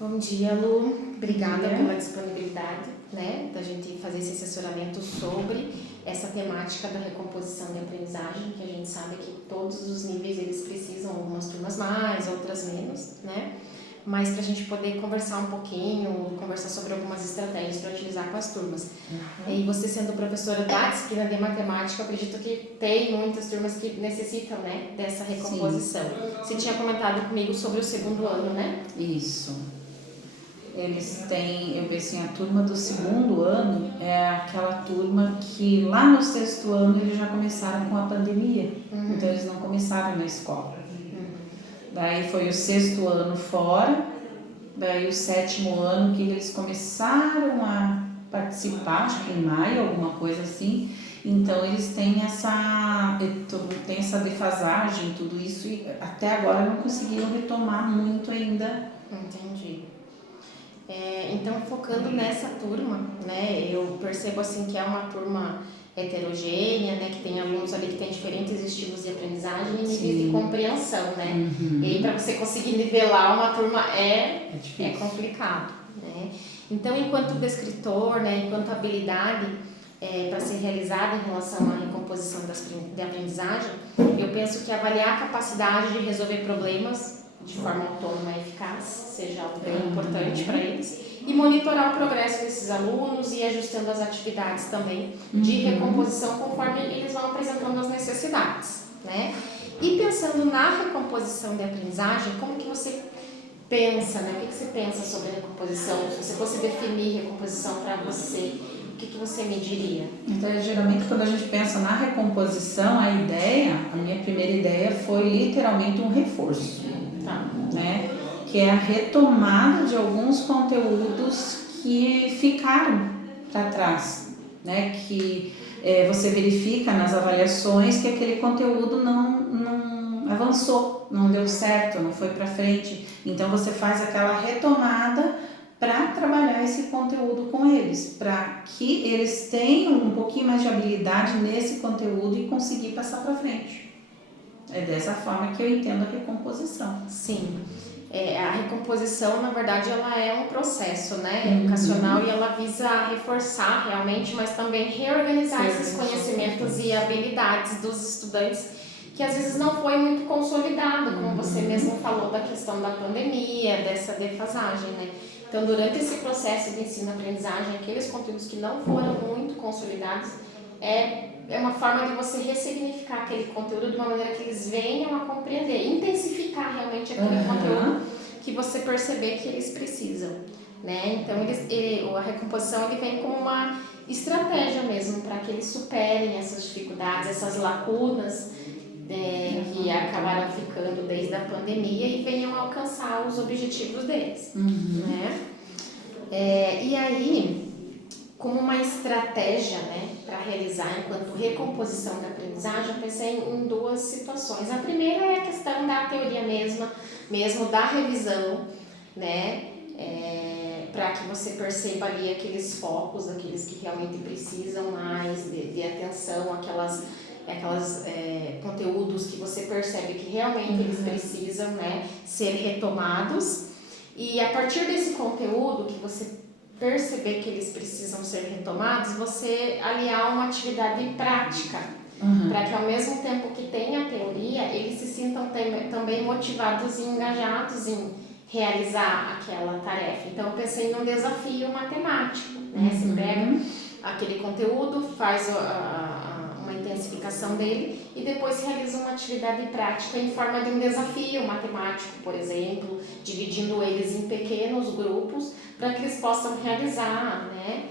Bom dia, Lu. Obrigada pela disponibilidade, né, da gente fazer esse assessoramento sobre essa temática da recomposição de aprendizagem, que a gente sabe que todos os níveis eles precisam, algumas turmas mais, outras menos, né? Mas para a gente poder conversar um pouquinho, conversar sobre algumas estratégias para utilizar com as turmas. E você sendo professora da disciplina de matemática, eu acredito que tem muitas turmas que necessitam, né, dessa recomposição. Sim. Você tinha comentado comigo sobre o segundo ano, né? Isso. Eles têm, eu vejo assim, a turma do segundo ano é aquela turma que lá no sexto ano eles já começaram com a pandemia. Então eles não começaram na escola. Daí foi o sexto ano fora, daí o sétimo ano que eles começaram a participar, acho que em maio, alguma coisa assim. Então eles têm essa defasagem, tudo isso, e até agora não conseguiram retomar muito ainda. Entendi. Então, focando nessa turma, né, eu percebo assim que é uma turma heterogênea, né, que tem alunos ali que têm diferentes estilos de aprendizagem e níveis de compreensão, né? E aí, para você conseguir nivelar uma turma é complicado, né? Então, enquanto descritor, né, enquanto habilidade para ser realizada em relação à recomposição de aprendizagem, eu penso que avaliar a capacidade de resolver problemas de forma autônoma e eficaz seja algo bem importante para eles, e monitorar o progresso desses alunos e ajustando as atividades também de recomposição conforme eles vão apresentando as necessidades, né? E pensando na recomposição de aprendizagem, como que você pensa, né? O que você pensa sobre a recomposição? Se você fosse definir recomposição para você, o que você me diria? Então, geralmente, quando a gente pensa na recomposição, a minha primeira ideia foi literalmente um reforço, né? Que é a retomada de alguns conteúdos que ficaram para trás, né? Que você verifica nas avaliações que aquele conteúdo não avançou, não deu certo, não foi para frente. Então, você faz aquela retomada para trabalhar esse conteúdo com eles, para que eles tenham um pouquinho mais de habilidade nesse conteúdo e conseguir passar para frente. É dessa forma que eu entendo a recomposição. Sim. A recomposição, na verdade, ela é um processo, né, educacional, e ela visa reforçar realmente, mas também reorganizar esses conhecimentos e habilidades dos estudantes que às vezes não foi muito consolidado, como você mesmo falou da questão da pandemia, dessa defasagem, né? Então, durante esse processo de ensino-aprendizagem, aqueles conteúdos que não foram muito consolidados, é uma forma de você ressignificar aquele conteúdo de uma maneira que eles venham a compreender, intensificar realmente aquele conteúdo que você perceber que eles precisam, né? Então, a recomposição ele vem como uma estratégia mesmo para que eles superem essas dificuldades, essas lacunas que acabaram ficando desde a pandemia e venham a alcançar os objetivos deles, né? E aí, como uma estratégia, né, para realizar enquanto recomposição da aprendizagem, eu pensei em duas situações. A primeira é a questão da teoria mesmo da revisão, né, para que você perceba ali aqueles focos, aqueles que realmente precisam mais de atenção, aquelas conteúdos que você percebe que realmente eles precisam, né, ser retomados. E a partir desse conteúdo que você perceber que eles precisam ser retomados, você aliar uma atividade prática, para que ao mesmo tempo que tem a teoria, eles se sintam também motivados e engajados em realizar aquela tarefa. Então eu pensei num desafio matemático, né? Você pega aquele conteúdo, faz uma intensificação dele e depois realiza uma atividade prática em forma de um desafio matemático, por exemplo, dividindo eles em pequenos grupos para que eles possam realizar, né?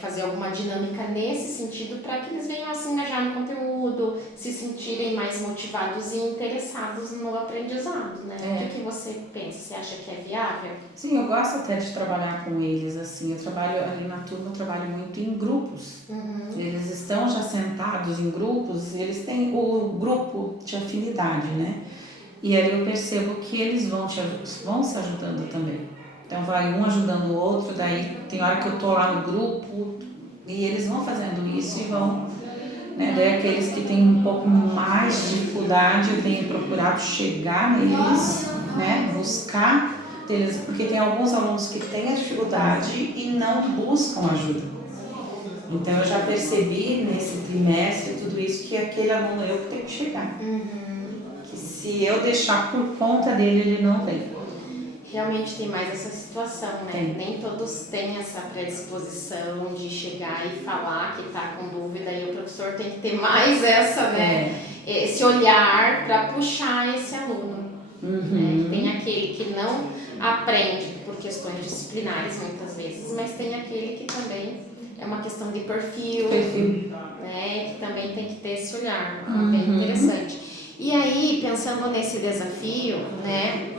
Fazer alguma dinâmica nesse sentido para que eles venham a se engajar no conteúdo, se sentirem mais motivados e interessados no aprendizado, né? O que você pensa? Você acha que é viável? Sim, eu gosto até de trabalhar com eles, assim, eu trabalho ali na turma, eu trabalho muito em grupos. Eles estão já sentados em grupos, eles têm o grupo de afinidade, né? E aí eu percebo que eles vão se ajudando também. Então vai um ajudando o outro, daí tem hora que eu tô lá no grupo e eles vão fazendo isso e vão, né? Daí aqueles que têm um pouco mais de dificuldade, eu tenho procurado chegar neles, né? Buscar Porque tem alguns alunos que têm a dificuldade e não buscam ajuda. Então eu já percebi nesse trimestre tudo isso, que aquele aluno eu que tenho que chegar. Que se eu deixar por conta dele, ele não vem. Realmente tem mais essa situação, né? Tem. Nem todos têm essa predisposição de chegar e falar que está com dúvida, e o professor tem que ter mais essa, né? Esse olhar para puxar esse aluno. Né? Tem aquele que não aprende por questões disciplinares muitas vezes, mas tem aquele que também é uma questão de perfil. Né? Que também tem que ter esse olhar, bem interessante. E aí, pensando nesse desafio, né?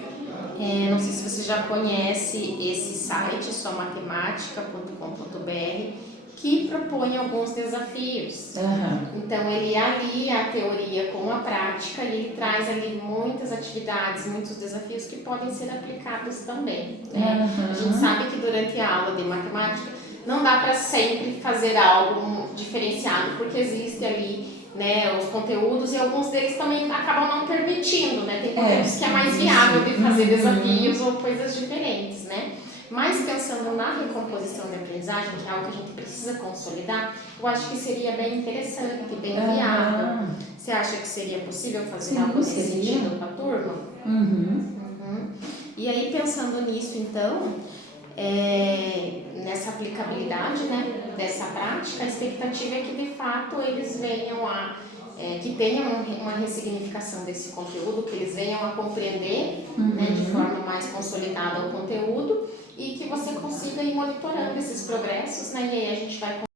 Não sei se você já conhece esse site, somatemática.com.br, que propõe alguns desafios. Então ele alia a teoria com a prática e ele traz ali muitas atividades, muitos desafios que podem ser aplicados também. Né? A gente sabe que durante a aula de matemática não dá para sempre fazer algo diferenciado, porque existe ali, né, os conteúdos, e alguns deles também acabam não permitindo, né? Tem conteúdos que é mais viável de fazer desafios ou coisas diferentes, né? Mas pensando na recomposição de aprendizagem, que é algo que a gente precisa consolidar, eu acho que seria bem interessante, bem viável. Você acha que seria possível fazer algo nesse sentido com a turma? E aí, pensando nisso, então, nessa aplicabilidade, né, dessa prática, a expectativa é que de fato eles venham que tenham uma ressignificação desse conteúdo, que eles venham a compreender, né, de forma mais consolidada o conteúdo, e que você consiga ir monitorando esses progressos, né, e aí a gente vai